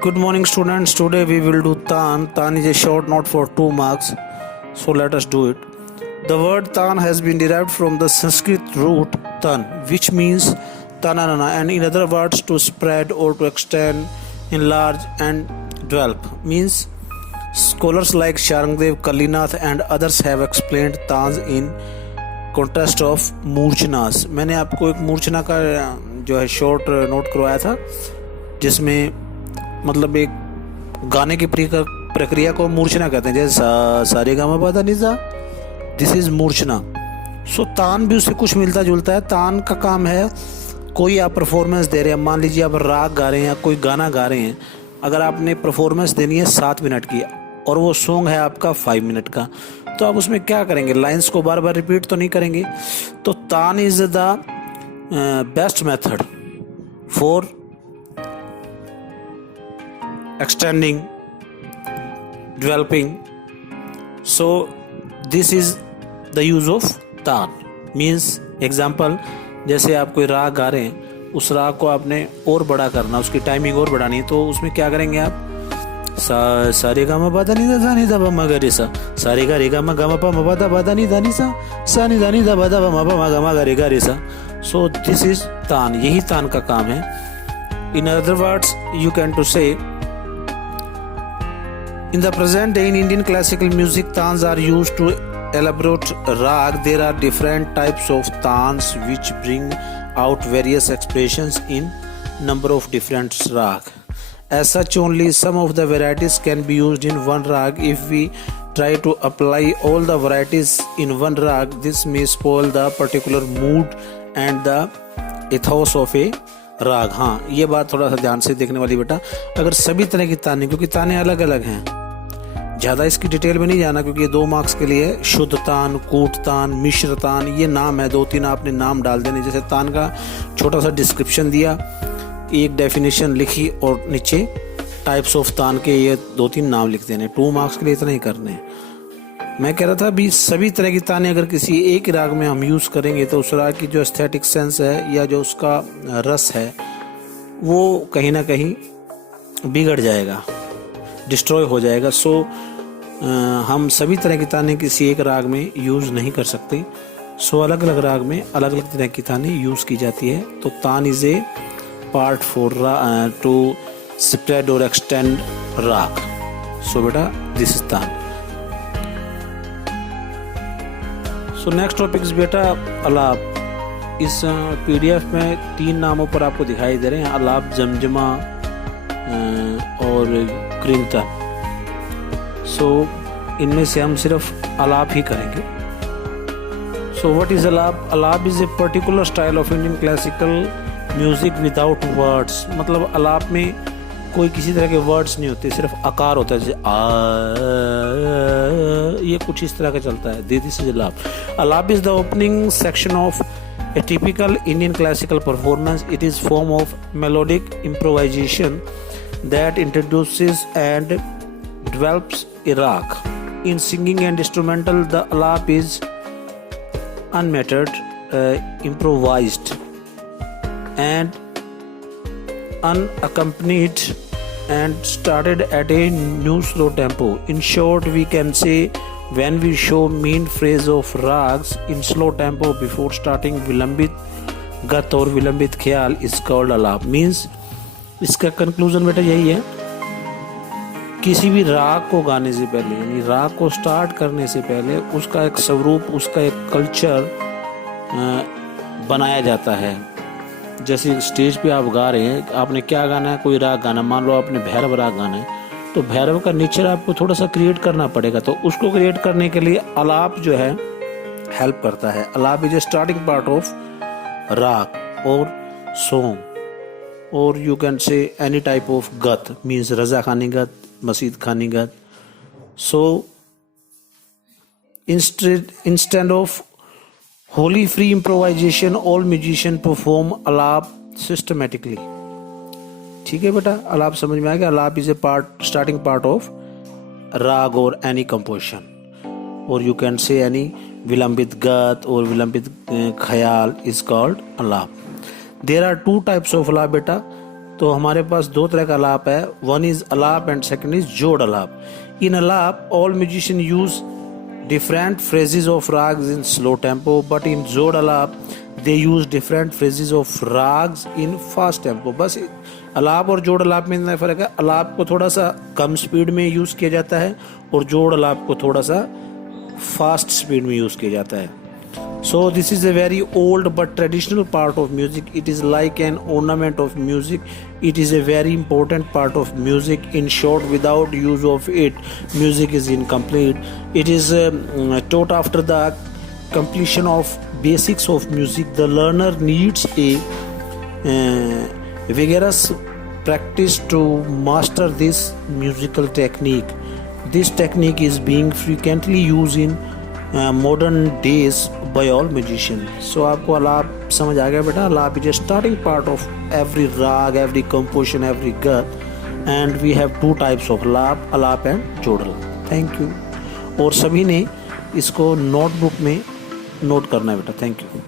Good morning, students. Today we will do Tan. Tan is a short note for 2 marks. So let us do it. The word Tan has been derived from the Sanskrit root Tan, which means Tananana, and in other words, to spread or to extend, enlarge, and develop. Means scholars like Sharangdev, Kalinath, and others have explained Tans in context of मूर्छनास. मैंने आपको एक मूर्छना का जो है short note करवाया था, जिसमें मतलब एक गाने की प्रक्रिया को मूर्छना कहते हैं. जैसे सारे गामा पाधा निजा, दिस इज मूर्छना. सो तान भी उससे कुछ मिलता जुलता है. तान का काम है, कोई आप परफॉर्मेंस दे रहे हैं, मान लीजिए आप राग गा रहे हैं या कोई गाना गा रहे हैं, अगर आपने परफॉर्मेंस देनी है 7 मिनट की और वो सॉन्ग है आपका 5 मिनट का, तो आप उसमें क्या करेंगे? लाइंस को बार बार रिपीट तो नहीं करेंगे. तो taan is the best method for extending, developing. So this is the use of तान. Means example, जैसे आप कोई राग गा रहे हैं, उस राग को आपने और बड़ा करना, उसकी टाइमिंग और बढ़ानी है, तो उसमें क्या करेंगे आप? सारे गा मा पाधा नी धा नी धा मा गा रे सा, सारे गा रे गा मा पा मा पाधा पाधा नी धा नी सा नी धा नी धा पाधा मा पा मा गा रे गा रे सा. सो दिस इज तान. यही तान का काम है. In other words you can to say, in the present day in Indian classical music, tans are used to elaborate rag. There are different types of tans which bring out various expressions in number of different rag. As such, only some of the varieties can be used in one rag. If we try to apply all the varieties in one rag, this may spoil the particular mood and the ethos of a राग. हाँ, ये बात थोड़ा सा ध्यान से देखने वाली बेटा. अगर सभी तरह की ताने, क्योंकि ताने अलग अलग हैं, ज़्यादा इसकी डिटेल में नहीं जाना, क्योंकि ये 2 मार्क्स के लिए शुद्ध तान, कूट तान, मिश्र तान, ये नाम है. 2-3 आपने नाम डाल देने. जैसे तान का छोटा सा डिस्क्रिप्शन दिया, एक डेफिनेशन लिखी और नीचे टाइप्स ऑफ तान के ये 2-3 नाम लिख देने. 2 मार्क्स के लिए इतना ही करने. मैं कह रहा था भी सभी तरह की ताने अगर किसी एक राग में हम यूज़ करेंगे तो उस राग की जो एस्थेटिक सेंस है या जो उसका रस है वो कहीं ना कहीं बिगड़ जाएगा, डिस्ट्रॉय हो जाएगा. सो हम सभी तरह की ताने किसी एक राग में यूज़ नहीं कर सकते. सो अलग अलग राग में अलग अलग तरह की ताने यूज़ की जाती है. तो taan is a part for to spread और एक्सटेंड राग. सो बेटा दिस इज तान. सो नेक्स्ट टॉपिक बेटा अलाप. इस पीडीएफ में 3 नामों पर आपको दिखाई दे रहे हैं, अलाप, जमजमा और कृंता. सो इनमें से हम सिर्फ अलाप ही करेंगे. So what is alap? Alap is a particular style of Indian classical music without words. मतलब अलाप में कोई किसी तरह के वर्ड्स नहीं होते, सिर्फ आकार होता है. जैसे ये कुछ इस तरह का चलता है. This is alap. Alap is the opening section of a typical Indian classical performance. It is form of melodic improvisation that introduces and develops a rag. In singing and instrumental, the alap is unmetered, improvised, and unaccompanied, and started at a new slow tempo. In short, we can say when we show main phrase of rags in slow tempo before starting vilambit gat or vilambit ख्याल is called alap. Means इसका conclusion बेटा यही है, किसी भी राग को गाने से पहले, यानी राग को स्टार्ट करने से पहले उसका एक स्वरूप, उसका एक कल्चर बनाया जाता है. जैसे स्टेज पे आप गा रहे हैं, आपने क्या गाना है, कोई राग गाना, मान लो आपने भैरव राग गाना है, तो भैरव का नेचर आपको थोड़ा सा क्रिएट करना पड़ेगा. तो उसको क्रिएट करने के लिए अलाप जो है हेल्प करता है. Alap is a starting part of raga और सॉन्ग, और you can say any type of gat. Means Razakhani gat, Masitkhani gat. So instead of wholly free improvisation, all musician perform alap systematically. ठीक है बेटा, अलाप समझ में आ गया. Alap is a part, starting part of raga और एनी कंपोजिशन, और you can say any vilambit gat और vilambit khayal is called alap. There are 2 types of alap बेटा. तो हमारे पास दो तरह का अलाप है, one is alap and second is jod alap. In alap all musician use different phrases of rags in slow tempo, but in jod alap they use different phrases of rags in fast tempo। बस अलाप और जोड़ अलाप में इतना फ़र्क है, अलाप को थोड़ा सा कम स्पीड में यूज़ किया जाता है और जोड़ अलाप को थोड़ा सा फास्ट स्पीड में यूज़ किया जाता है। So this is a very old but traditional part of music. It is like an ornament of music. It is a very important part of music. In short, without use of it, music is incomplete. It is taught after the completion of basics of music. The learner needs a vigorous practice to master this musical technique. This technique is being frequently used in modern days by all musicians। So आपको अलाप समझ आ गया बेटा। Alap is starting part of every raga, every composition, every gat, and we have two types of alap and jod alap. Thank you. और सभी ने इसको notebook में नोट करना है बेटा। Thank you.